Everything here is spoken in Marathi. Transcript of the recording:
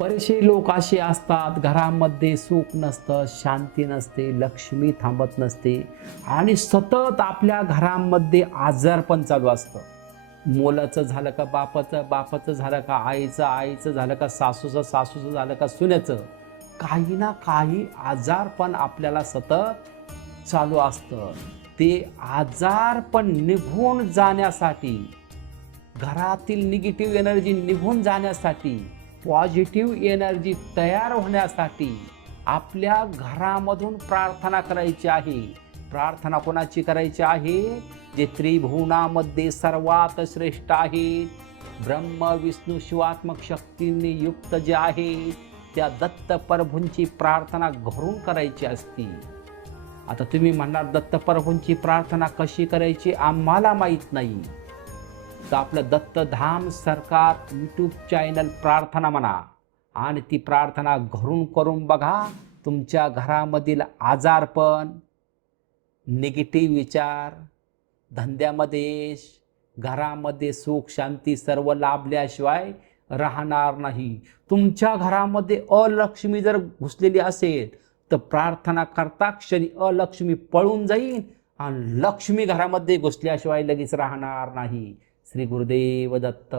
बरेचसे लोक असे असतात घरामध्ये सुख नसतं शांती नसते लक्ष्मी थांबत नसते आणि सतत आपल्या घरामध्ये आजारपण चालू असतं. मोलाचं झालं का बापाचं बापाचं झालं का आईचं आईचं झालं का सासूचं सासूचं झालं का सुनेचं काही ना काही आजारपण आपल्याला सतत चालू असतं. ते आजारपण निघून जाण्यासाठी घरातील निगेटिव्ह एनर्जी निघून जाण्यासाठी पॉझिटिव्ह एनर्जी तयार होण्यासाठी आपल्या घरामधून प्रार्थना करायची आहे. प्रार्थना कोणाची करायची आहे? जे त्रिभुवनामध्ये सर्वात श्रेष्ठ आहे. ब्रह्म विष्णू शिवात्मक शक्तींनी युक्त जे आहे त्या दत्त प्रभूंची प्रार्थना घरून करायची असती. आता तुम्ही म्हणणार दत्त प्रभूंची प्रार्थना कशी करायची? आम्हाला माहीत नाही. तर आपलं दत्तधाम सरकार यूट्यूब चॅनल प्रार्थना म्हणा. आणि ती प्रार्थना घरून करून बघा तुमच्या घरामधील आजारपण निगेटिव्ह विचार धंद्यामध्ये घरामध्ये सुख शांती सर्व लाभल्याशिवाय राहणार नाही. तुमच्या घरामध्ये अलक्ष्मी जर घुसलेली असेल तर प्रार्थना करता क्षणी अलक्ष्मी पळून जाईल आणि लक्ष्मी घरामध्ये घुसल्याशिवाय लगेच राहणार नाही. श्री गुरुदेव दत्त.